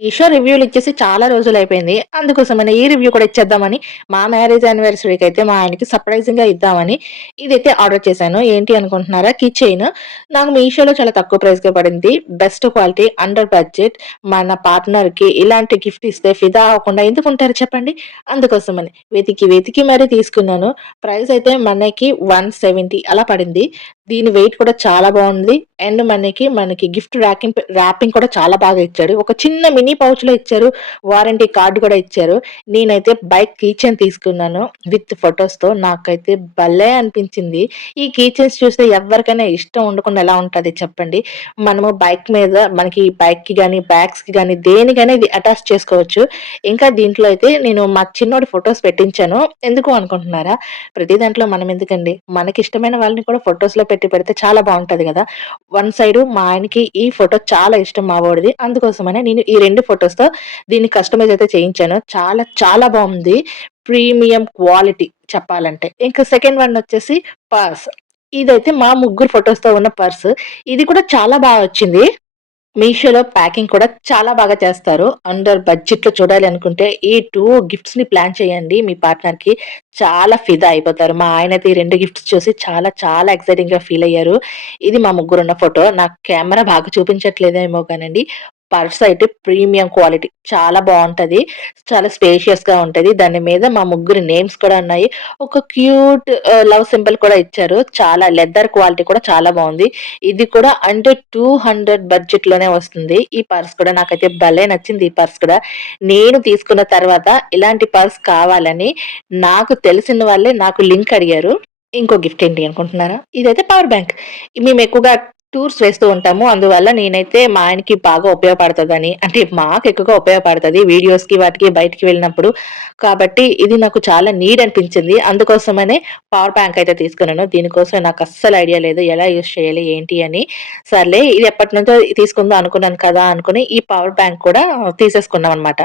మీషో రివ్యూలిచ్చేసి చాలా రోజులయిపోయింది. అందుకోసమని ఈ రివ్యూ కూడా ఇచ్చేద్దామని, మా మ్యారేజ్ యానివర్సరీకైతే మా ఆయనకి సర్ప్రైజింగ్‌గా ఇద్దామని ఇదైతే ఆర్డర్ చేశాను. ఏంటి అనుకుంటున్నారా? Key chain. నాకు మీషోలో చాలా తక్కువ ప్రైస్‌కే పడింది. Best quality, under budget. మన పార్ట్నర్‌కి ఇలాంటి గిఫ్ట్ ఇస్తే ఫిదా అవ్వకుండా ఎందుకుంటారు చెప్పండి? అందుకోసమని వెతికి మరీ తీసుకున్నాను. ప్రైస్ అయితే మనకి 170 అలా పడింది. దీని వెయిట్ కూడా చాలా బావుంది. అండ్ మనకి గిఫ్ట్ ర్యాపింగ్ కూడా చాలా బాగా ఇచ్చాడు. ఒక చిన్న మినీ పౌచ్‌లో ఇచ్చారు. వారంటీ కార్డ్ కూడా ఇచ్చారు. నేనైతే బైక్ కీ చైన్ తీసుకున్నాను విత్ ఫోటోస్‌తో. నాకైతే భలే అనిపించింది. ఈ కీ చైన్స్ చూస్తే ఎవ్వరికైనా ఇష్టం ఉండకుండా ఎలా ఉంటది చెప్పండి. మనము బైక్ మీద మనకి బైక్‌కి గాని, బ్యాగ్స్‌కి గాని దేనికైనా ఇది అటాచ్ చేసుకోవచ్చు. ఇంకా దీంట్లో అయితే నేను మా చిన్నోడి ఫోటోస్ పెట్టించాను. ఎందుకు అనుకుంటున్నారా? ప్రతి దాంట్లో మనం ఎందుకండి? మనకిష్టమైన వాళ్ళని కూడా ఫోటోస్‌లో పెడితే చాలా బావుంటది గదా! వన్ సైడు మా ఆయనకి ఈ ఫోటో చాలా ఇష్టం మా వోడిది. అందుకోసమనే నేను ఈ 2 ఫోటోస్‌తో దీన్ని కస్టమైజ్ అయితే చేయించాను. చాలా చాలా బావుంది. ప్రీమియం క్వాలిటీ చెప్పాలంటే. ఇంకా సెకండ్ వన్ వచ్చేసి పర్స్. ఇదైతే మా ముగ్గురు ఫోటోస్‌తో ఉన్న పర్స్. ఇది కూడా చాలా బా వచ్చింది. మీషోలో ప్యాకింగ్ కూడా చాలా బాగా చేస్తారు. అండర్ బడ్జెట్‌లో చూడాలి అనుకుంటే ఈ 2 గిఫ్ట్స్‌ని ప్లాన్ చేయండి మీ పార్ట్నర్‌కి. చాలా ఫిదా అయిపోతారు. మా ఆయనైతే ఈ 2 గిఫ్ట్స్ చూసి చాలా చాలా ఎక్సైటింగ్‌గా ఫీల్ అయ్యారు. ఇది మా ముగ్గురున్న ఫోటో. నాకు కెమెరా బాగా చూపించట్లేదేమో కానండి. పర్స్ అయితే ప్రీమియం క్వాలిటీ. చాలా బావుంటది. చాలా స్పేషియస్‌గా ఉంటది. దాని మీద మా ముగ్గురి నేమ్స్ కూడా ఉన్నాయి. ఒక క్యూట్ లవ్ సింబల్ కూడా ఇచ్చారు. చాలా లెదర్ క్వాలిటీ కూడా చాలా బావుంది. ఇది కూడా అండర్ 200 బడ్జెట్‌లోనే వస్తుంది. ఈ పర్స్ కూడా నాకైతే భలే నచ్చింది ఈ పర్స్ కూడా. నేను తీసుకున్న తర్వాత ఇలాంటి పర్స్ కావాలని నాకు తెలిసిన వాళ్ళే నాకు లింక్ అడిగారు. ఇంకో గిఫ్ట్ ఏంటి అనుకుంటున్నారా? ఇదైతే పవర్ బ్యాంక్. మేమెక్కువగా టూర్స్ వేస్తూ ఉంటాము. అందువల్ల నేనైతే మా ఆయనకి బాగా ఉపయోగపడతదని అంటే మాకెక్కువగా ఉపయోగపడతది. వీడియోస్‌కి వాటికి బయటికి వెళ్ళినప్పుడు. కాబట్టి ఇది నాకు చాలా నీడ్ అనిపించింది. అందుకోసమనే పవర్ బ్యాంక్ అయితే తీసుకున్నాను. దీనికోసం నాకస్సలు ఐడియా లేదు. ఎలా యూజ్ చేయాలి? ఏంటి అని. సర్లే ఇది ఎప్పటినుంచో తీసుకుందాం అనుకున్నాను కదా! అనుకుని ఈ పవర్ బ్యాంక్ కూడా తీసేసుకున్నామనమాట.